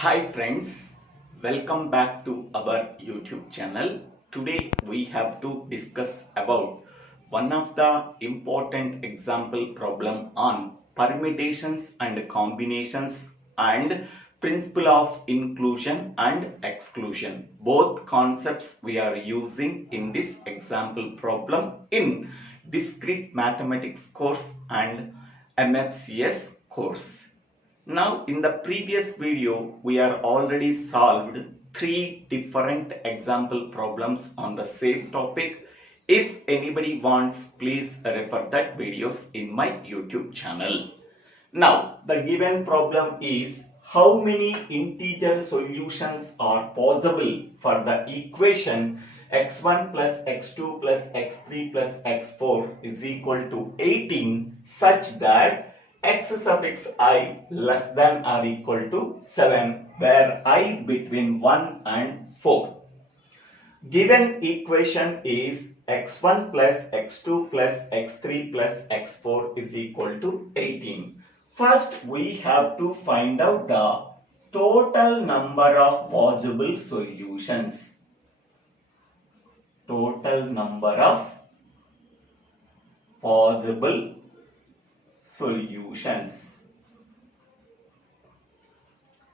Hi friends, welcome back to our YouTube channel. Today we have to discuss about one of the important example problem on permutations and combinations and principle of inclusion and exclusion. Both concepts we are using in this example problem in discrete mathematics course and MFCS course. Now in the previous video we are already solved three different example problems on the same topic. If anybody wants, please refer that videos in my YouTube channel. Now the given problem is how many integer solutions are possible for the equation x1 plus x2 plus x3 plus x4 is equal to 18 such that x suffix I less than or equal to 7 where I between 1 and 4. Given equation is x1 plus x2 plus x3 plus x4 is equal to 18. First we have to find out the total number of possible solutions. Total number of possible solutions.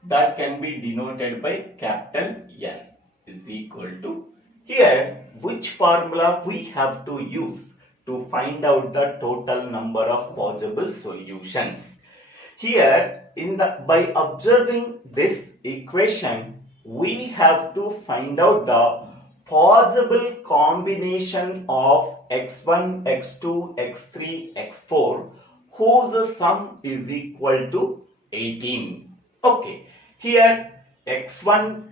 That can be denoted by capital N is equal to, here which formula we have to use to find out the total number of possible solutions. Here by observing this equation we have to find out the possible combination of x1, x2, x3, x4 whose sum is equal to 18. Okay, here x1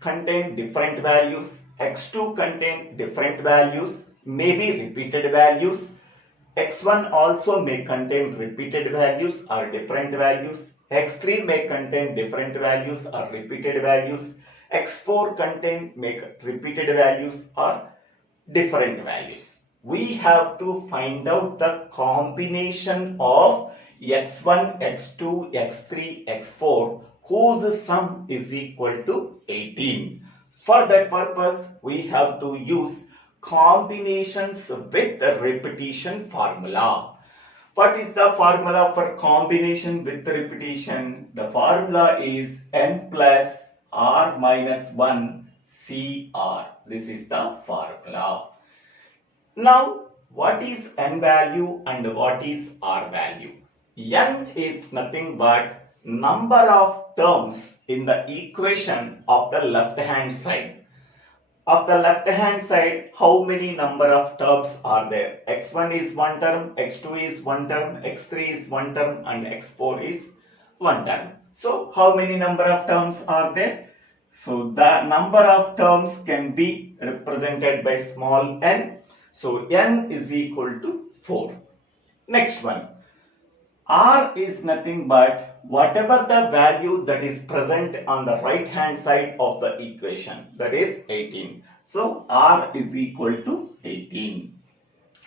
contain different values, x2 contain different values, maybe repeated values. x1 also may contain repeated values or different values. x3 may contain different values or repeated values. x4 contain repeated values or different values. We have to find out the combination of x1, x2, x3, x4 whose sum is equal to 18. For that purpose, we have to use combinations with the repetition formula. What is the formula for combination with repetition? The formula is n plus r minus 1 CR. This is the formula. Now, what is n value and what is r value? N is nothing but number of terms in the equation of the left hand side. Of the left hand side, how many number of terms are there? x1 is one term, x2 is one term, x3 is one term and x4 is one term. So, how many number of terms are there? So, the number of terms can be represented by small n. So, n is equal to 4. Next one. R is nothing but whatever the value that is present on the right hand side of the equation, that is 18. So, R is equal to 18.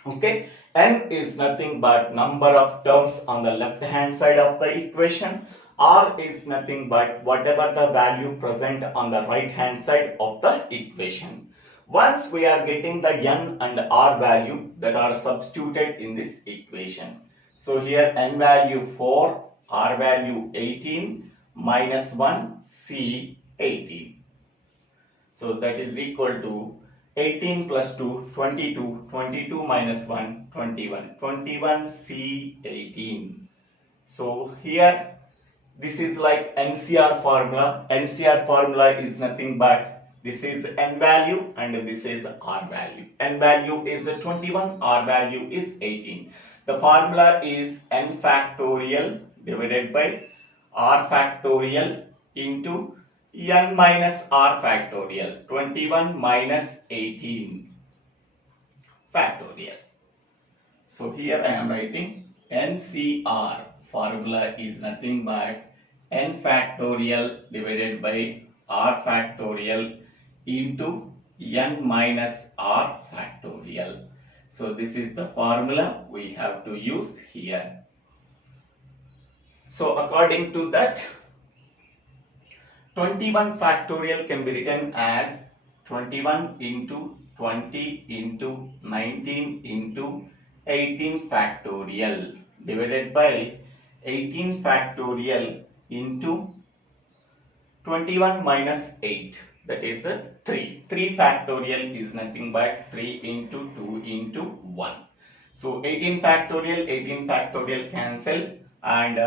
Okay. N is nothing but number of terms on the left hand side of the equation. R is nothing but whatever the value present on the right hand side of the equation. Once we are getting the n and r value that are substituted in this equation. So here n value 4, r value 18, minus 1, c 18. So that is equal to 18 plus 2, 22, 22 minus 1, 21, 21 c 18. So here this is like NCR formula. NCR formula is nothing but this is n value and this is r value. N value is 21, r value is 18. The formula is n factorial divided by r factorial into n minus r factorial. 21 minus 18 factorial. So here I am writing NCR formula is nothing but n factorial divided by r factorial into n minus r factorial. So this is the formula we have to use here. So according to that, 21 factorial can be written as 21 into 20 into 19 into 18 factorial divided by 18 factorial into 21 minus 8, that is 3. 3 factorial is nothing but 3 into 2 into 1. So 18 factorial cancel, and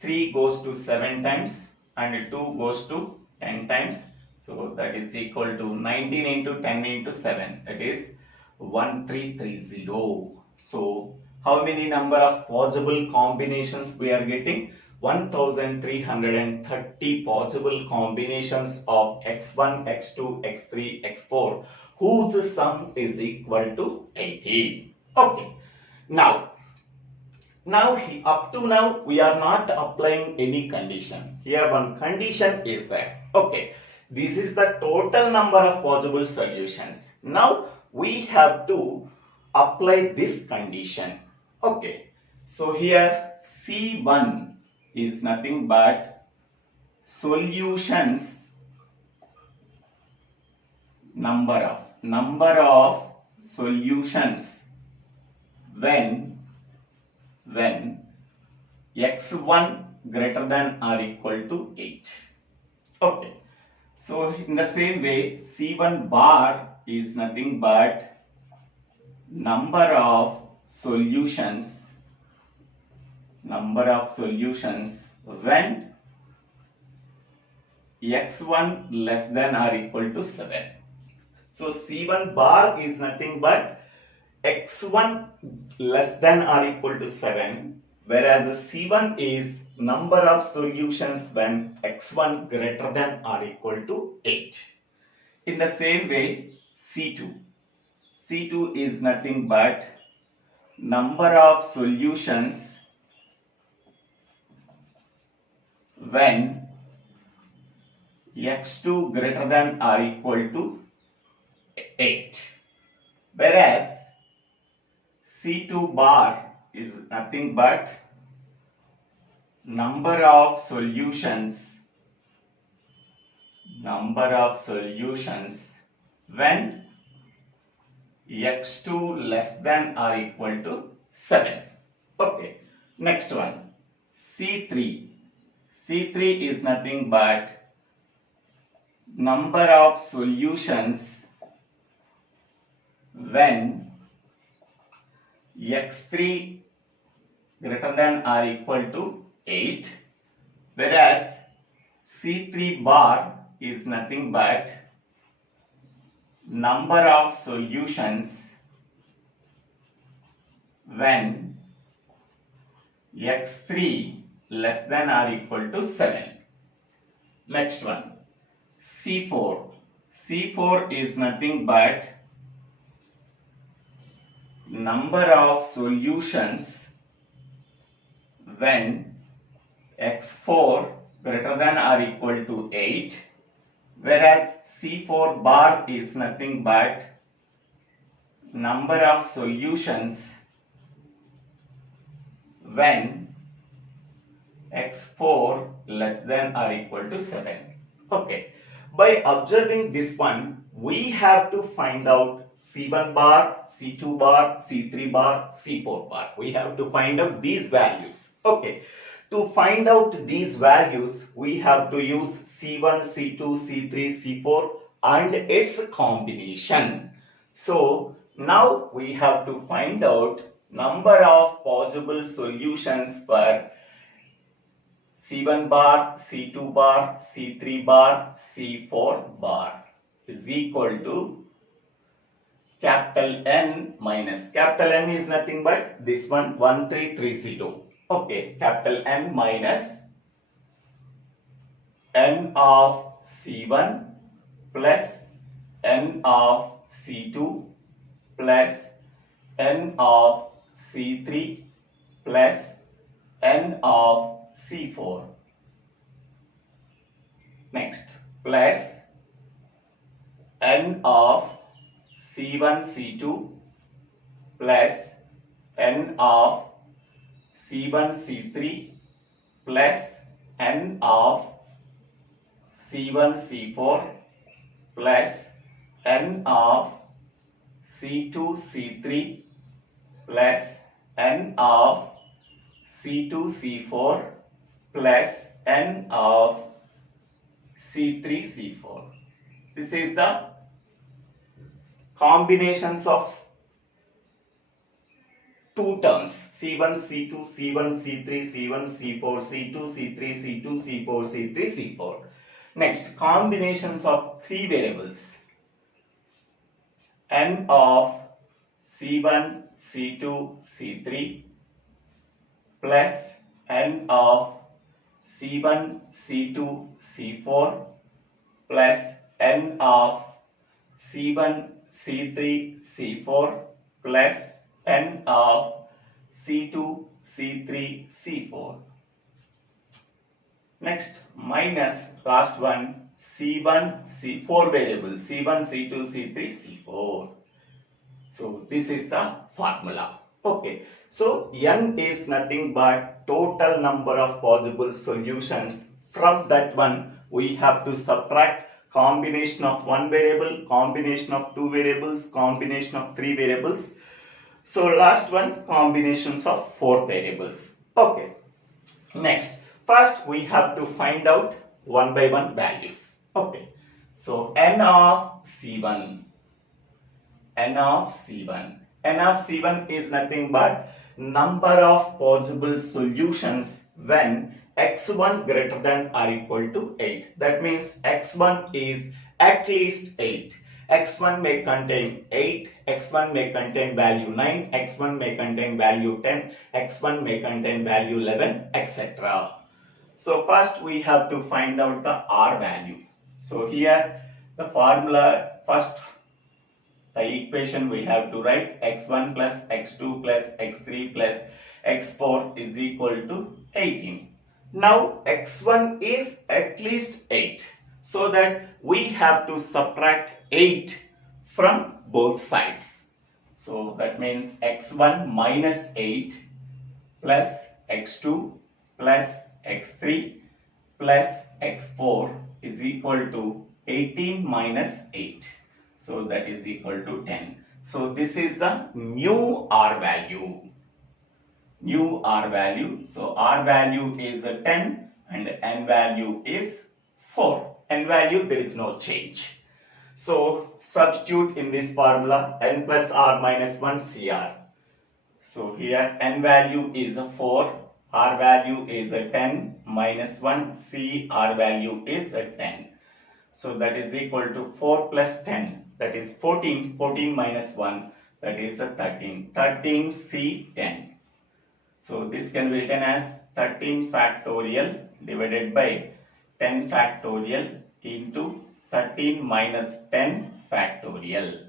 3 goes to 7 times and 2 goes to 10 times. So that is equal to 19 into 10 into 7, that is 1330. So how many number of possible combinations we are getting? 1330 possible combinations of x1, x2, x3, x4 whose sum is equal to 18. Okay. Now up to now we are not applying any condition. Here one condition is there. Okay. This is the total number of possible solutions. Now we have to apply this condition. Okay. So here C1 is nothing but solutions number of solutions when x1 greater than or equal to 8. Okay. So in the same way, C1 bar is nothing but number of solutions when x1 less than or equal to 7. So C1 bar is nothing but x1 less than or equal to 7, whereas C1 is number of solutions when x1 greater than or equal to 8. In the same way, C2 is nothing but number of solutions when x2 greater than or equal to 8, whereas C2 bar is nothing but number of solutions when x2 less than or equal to 7. Okay. Next one, C3 is nothing but number of solutions when x3 greater than or equal to 8, whereas C3 bar is nothing but number of solutions when x3 less than or equal to 7. Next one, C4 is nothing but number of solutions when x4 greater than or equal to 8, whereas C4 bar is nothing but number of solutions when x4 less than or equal to 7. Okay. By observing this one, we have to find out C1 bar, C2 bar, C3 bar, C4 bar. We have to find out these values. Okay. To find out these values, we have to use C1, C2, C3, C4 and its combination. So now we have to find out number of possible solutions for C1 bar, C2 bar, C3 bar, C4 bar is equal to capital N minus capital N is nothing but this one 1330. Okay, capital N minus N of C1 plus N of C2 plus N of C3 plus N of C4. Next, plus N of C1, C2 plus N of C1, C3 plus N of C1 C4 plus n of C2 C3 plus n of C2 C4 plus n of C3 C4. This is the combinations of two terms C1 C2 C1 C3 C1 C4 C2 C3 C2 C4 C3 C4. Next, combinations of three variables n of C1 C2 C3 plus n of C1 C2 C4 plus n of C1 C3 C4 plus n of C2 C3 C4. Next, minus last one C1 C4 variables C1 C2 C3 C4. So this is the formula. Okay, so n is nothing but total number of possible solutions. From that one we have to subtract combination of one variable, combination of two variables, combination of three variables. So last one, combinations of four variables. Okay, next, first we have to find out one by one values. Okay, so n of C1 is nothing but number of possible solutions when x1 greater than or equal to 8. That means x1 is at least 8. x1 may contain 8, x1 may contain value 9, x1 may contain value 10, x1 may contain value 11, etc. So first we have to find out the r value. So here the formula, first the equation we have to write x1 plus x2 plus x3 plus x4 is equal to 18. Now x1 is at least 8. So that we have to subtract 8 from both sides. So that means x1 minus 8 plus x2 plus x3 plus x4 is equal to 18 minus 8. So that is equal to 10. So this is the new r value. New r value. So r value is 10 and n value is 4. N value there is no change. So substitute in this formula n plus r minus 1 CR. So here n value is 4, r value is 10 minus 1 C, r value is 10. So that is equal to 4 plus 10, that is 14, 14 minus 1, that is 13, 13 C 10. So this can be written as 13 factorial divided by 10 factorial into 13 minus 10 factorial.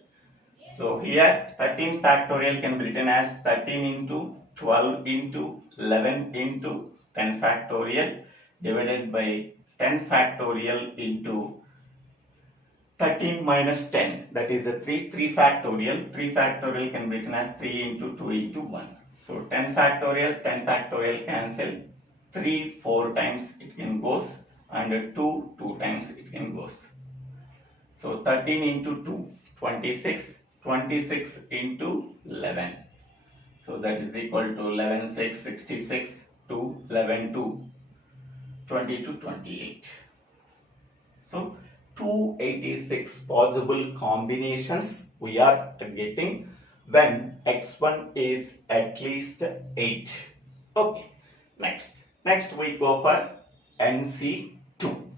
So here 13 factorial can be written as 13 into 12 into 11 into 10 factorial divided by 10 factorial into 13 minus 10, that is a 3 factorial. 3 factorial can be written as 3 into 2 into 1. So 10 factorial cancel. 3 4 times it can goes and 2 times it can goes. So 13 into 2, 26, 26 into 11. So that is equal to 11 6, 66 to 11 2, 20 to 28. So 286 possible combinations we are getting when x1 is at least 8. Okay, next we go for NC2.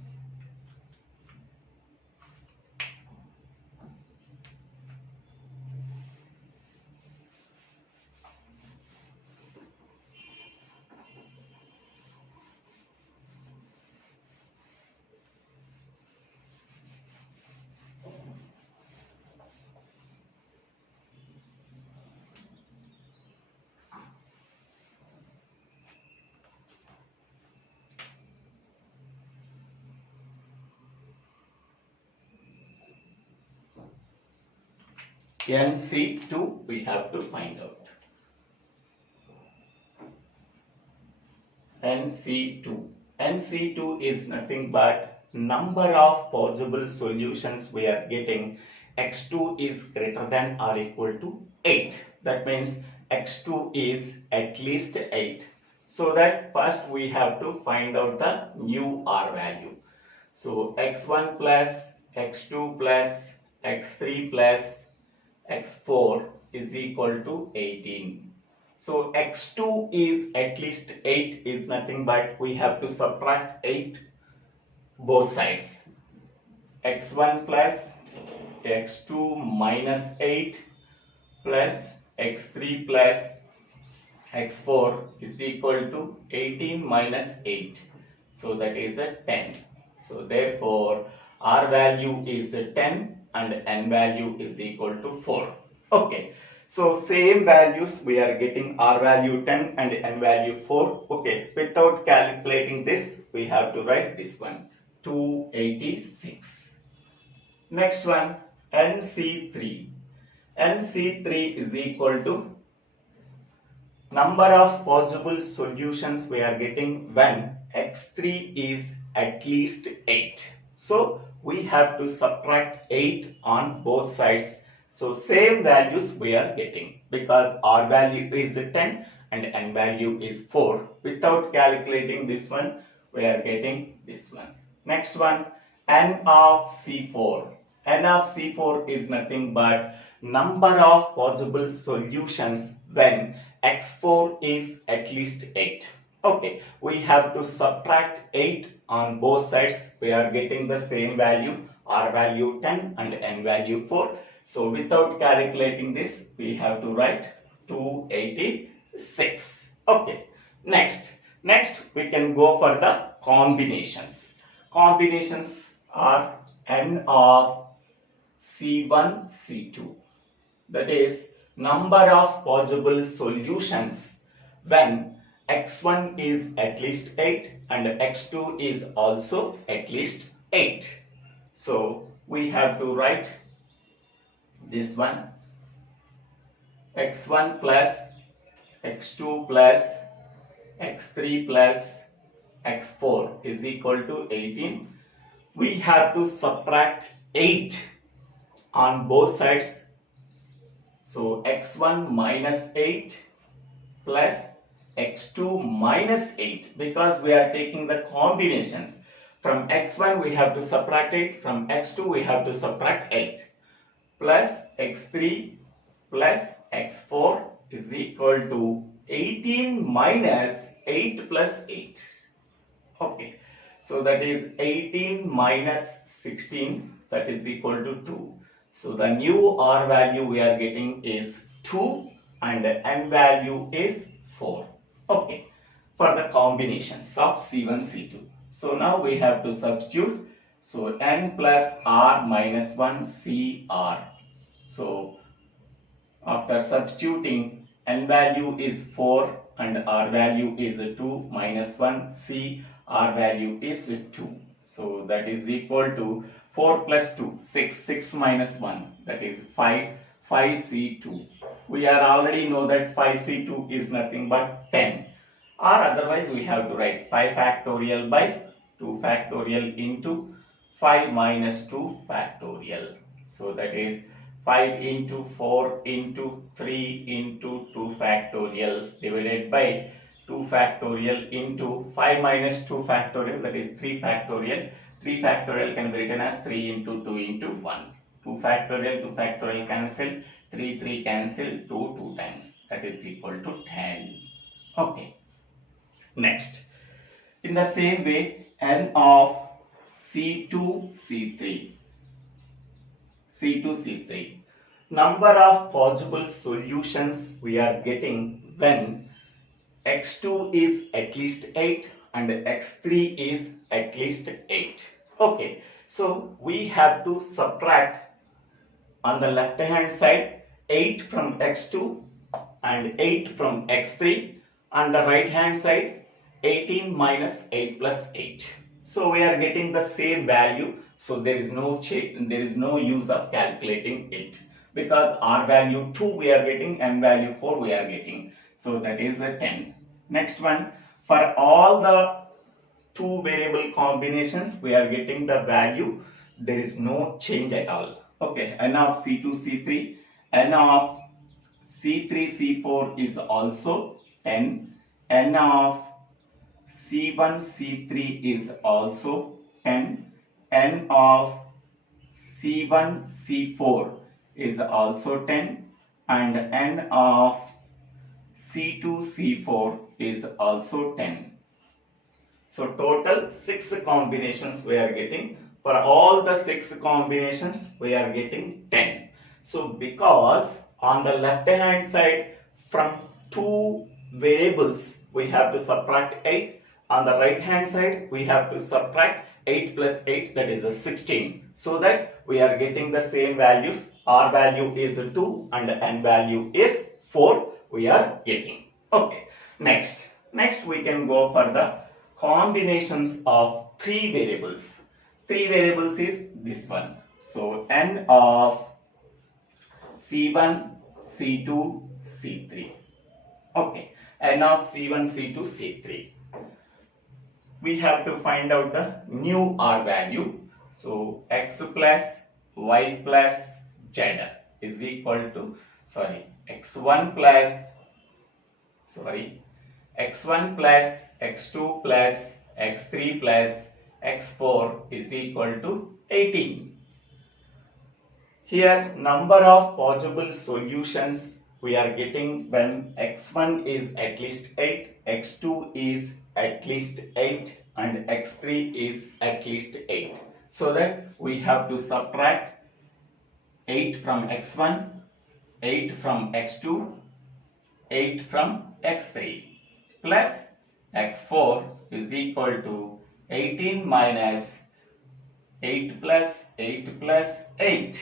NC2 we have to find out. NC2 is nothing but number of possible solutions we are getting, x2 is greater than or equal to 8. That means x2 is at least 8. So that first we have to find out the new r value. So x1 plus x2 plus x3 plus x4 is equal to 18. So x2 is at least 8 is nothing but we have to subtract 8 both sides. x1 plus x2 minus 8 plus x3 plus x4 is equal to 18 minus 8. So that is a 10. So therefore r value is 10 and n value is equal to 4. Okay. So same values we are getting r value 10 and n value 4. Okay. Without calculating this we have to write this one 286. Next one NC3. NC3 is equal to number of possible solutions we are getting when x3 is at least 8. So we have to subtract 8 on both sides. So same values we are getting because r value is 10 and n value is 4. Without calculating this one we are getting this one. Next one n of C4. N of C4 is nothing but number of possible solutions when x4 is at least 8. Okay, we have to subtract 8 on both sides. We are getting the same value, r value 10 and n value 4. So without calculating this, we have to write 286. Okay, next we can go for the combinations. Combinations are n of C1, C2. That is number of possible solutions when x1 is at least 8 and x2 is also at least 8. So we have to write this one x1 plus x2 plus x3 plus x4 is equal to 18. We have to subtract 8 on both sides. So x1 minus 8 plus x2 minus 8 because we are taking the combinations. From x1 we have to subtract 8, from x2 we have to subtract 8 plus x3 plus x4 is equal to 18 minus 8 plus 8. Okay, so that is 18 minus 16, that is equal to 2. So the new r value we are getting is 2 and n value is 4. Okay, for the combinations of C1, C2. So now we have to substitute. So n plus r minus 1 CR. So after substituting, n value is 4 and r value is 2 minus 1 C, r value is 2. So that is equal to 4 plus 2, 6, 6 minus 1, that is 5, 5C2. We are already know that 5C2 is nothing but 10. Or otherwise we have to write 5 factorial by 2 factorial into 5 minus 2 factorial. So that is 5 into 4 into 3 into 2 factorial divided by 2 factorial into 5 minus 2 factorial, that is 3 factorial. 3 factorial can be written as 3 into 2 into 1. 2 factorial cancel, 3 cancel, 2 times, that is equal to 10. Okay. Next, in the same way, n of C2, C3. C2, C3. Number of possible solutions we are getting when x2 is at least 8 and x3 is at least 8. Okay, so we have to subtract on the left hand side 8 from x2 and 8 from x3, on the right hand side 18 minus 8 plus 8. So we are getting the same value, so there is no use of calculating it because r value 2 we are getting, n value 4 we are getting. So that is a 10. Next one, for all the two variable combinations, we are getting the value. There is no change at all. Okay, n of C2, C3, n of C3, C4 is also 10, n of C1, C3 is also 10, n of C1, C4 is also 10, and n of C2, C4 is also 10. So total 6 combinations we are getting. For all the 6 combinations we are getting 10. So because on the left hand side from 2 variables we have to subtract 8. On the right hand side we have to subtract 8 plus 8, that is a 16. So that we are getting the same values. R value is 2 and n value is 4 we are getting. Okay. Next we can go for the combinations of 3 variables. 3 variables is this one. So n of C1, C2, C3. Okay, n of C1, C2, C3. We have to find out the new R value. So x plus y plus z is equal to, x1 plus, x1 plus x2 plus x3 plus x4 is equal to 18. Here number of possible solutions we are getting when x1 is at least 8, x2 is at least 8 and x3 is at least 8. So that we have to subtract 8 from x1, 8 from x2, 8 from x3 plus x4 is equal to 18 minus 8 plus 8 plus 8.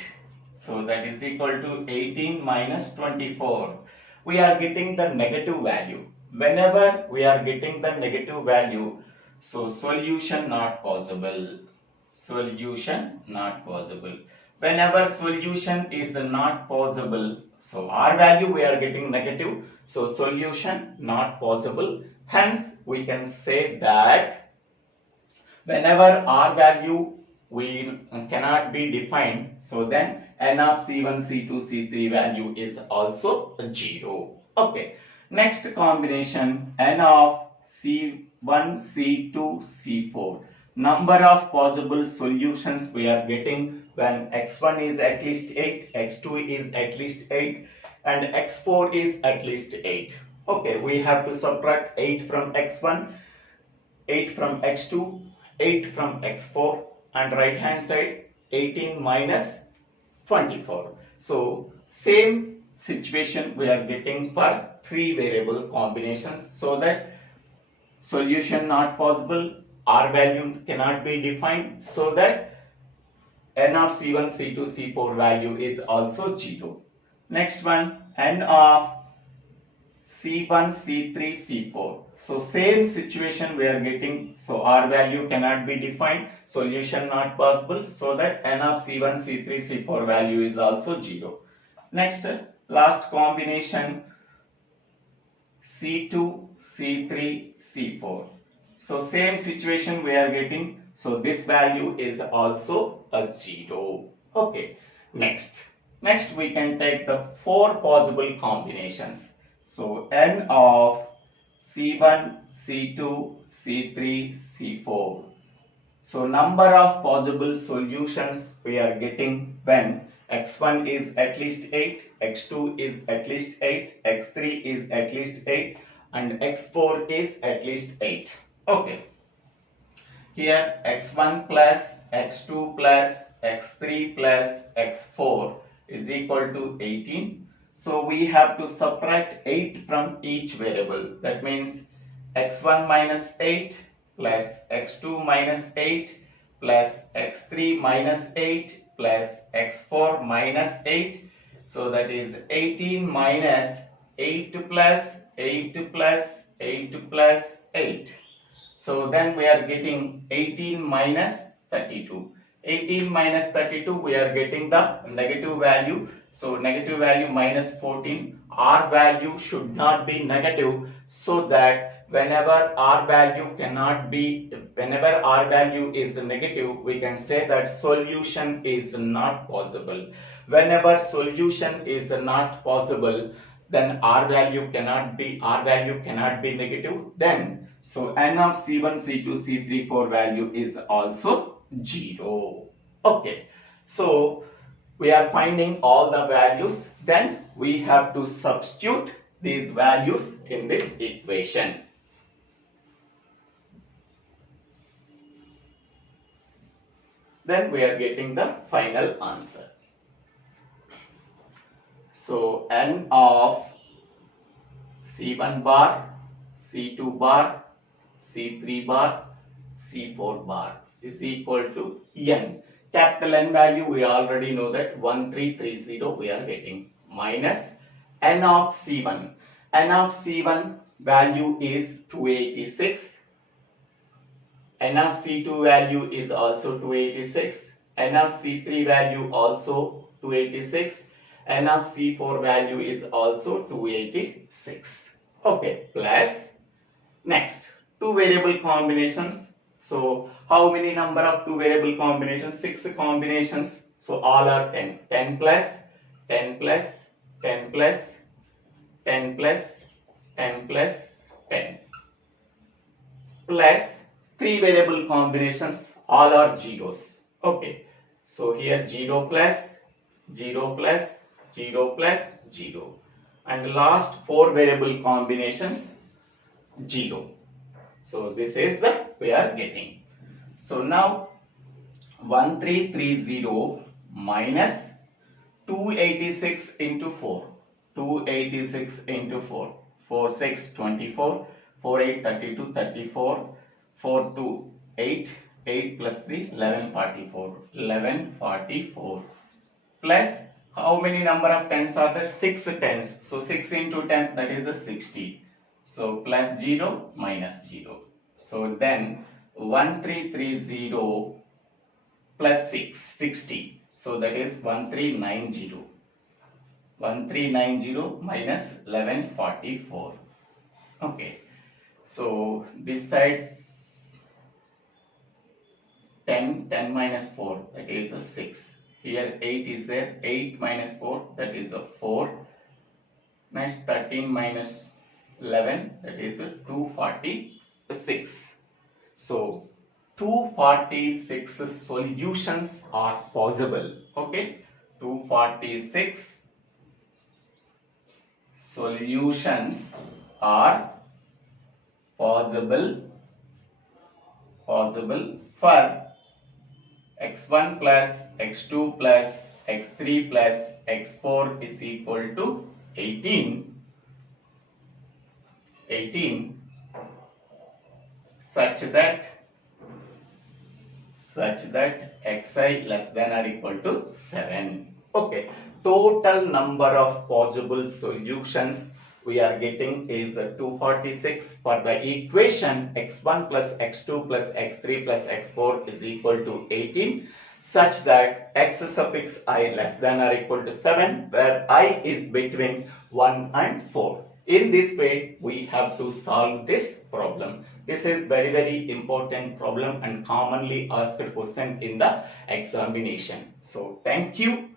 So that is equal to 18 minus 24. We are getting the negative value. Whenever we are getting the negative value, so solution not possible. Solution not possible. Whenever solution is not possible, so R value we are getting negative, so solution not possible. Hence we can say that whenever R value we cannot be defined, so then n of C1, C2, C3 value is also 0. Okay. Next combination, n of C1, C2, C4. Number of possible solutions we are getting when x1 is at least 8, x2 is at least 8 and x4 is at least 8. Okay, we have to subtract 8 from x1, 8 from x2, 8 from x4 and right hand side 18 minus 24. So same situation we are getting for 3 variable combinations, so that solution not possible, R value cannot be defined, so that n of C1, C2, C4 value is also 0. Next one, n of C1, C3, C4. So same situation we are getting, so R value cannot be defined, solution not possible, so that n of C1, C3, C4 value is also 0. Next, last combination, C2, C3, C4. So same situation we are getting, so this value is also a 0. Okay, next we can take the 4 possible combinations. So n of C1, C2, C3, C4. So number of possible solutions we are getting when x1 is at least 8, x2 is at least 8, x3 is at least 8 and x4 is at least 8. Okay. Here x1 plus x2 plus x3 plus x4 is equal to 18. So we have to subtract 8 from each variable. That means x1 minus 8 plus x2 minus 8 plus x3 minus 8 plus x4 minus 8. So that is 18 minus 8 plus 8 plus 8 plus 8. So then we are getting 18 minus 32. 18 minus 32 we are getting the negative value. So negative value minus 14. R value should not be negative, so that whenever r value whenever r value is negative, we can say that solution is not possible. Whenever solution is not possible, then r value cannot be negative. Then so n of c1, c2, c3, 4 value is also 0. Okay. So we are finding all the values, then we have to substitute these values in this equation. Then we are getting the final answer. So n of c1 bar, c2 bar, c3 bar, c4 bar is equal to n. Capital N value we already know that 1330 we are getting, minus n of c1. N of c1 value is 286. N of c2 value is also 286. N of c3 value also 286. N of c4 value is also 286. Okay, plus next two variable combinations. So how many number of two variable combinations? 6 combinations. So all are 10. 10 plus 10 plus 10 plus 10 plus 10 plus 10 plus 3 variable combinations, all are zeros. Okay, so here 0 plus 0 plus 0 plus 0, and last 4 variable combinations 0. So this is the we are getting. So now 1330 minus 286 into 4. 286 into 4. 4 6 24. 4 8 32 34. 4 2 8. 8 plus 3 1144. 1144 plus how many number of tens are there? 6 tens. So 6 into 10, that is the 60. So plus 0 minus 0. So then 1330 plus 6, 60. So that is 1390. 1390 minus 1144. Okay. So this side 10, 10 minus 4, that is a 6. Here 8 is there, 8 minus 4, that is a 4. Next 13 minus 11, that is a 246. So 246 solutions are possible. Okay, 246 solutions are possible for x1 plus x2 plus x3 plus x4 is equal to 18 such that xi less than or equal to 7. Okay, total number of possible solutions we are getting is 246 for the equation x1 plus x2 plus x3 plus x4 is equal to 18, such that x suffix I less than or equal to 7, where I is between 1 and 4. In this way, we have to solve this problem. This is very important problem and commonly asked question in the examination. So thank you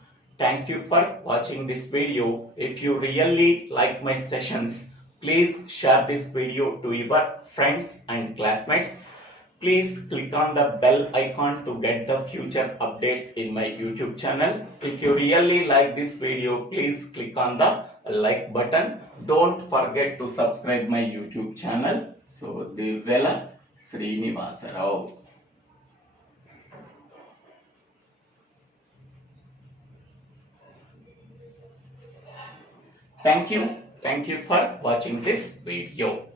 for watching this video. If you really like my sessions, please share this video to your friends and classmates. Please click on the bell icon to get the future updates in my YouTube channel. If you really like this video, please click on the like button. Don't forget to subscribe my YouTube channel. So Divvela Srinivasa Rao. Thank you for watching this video.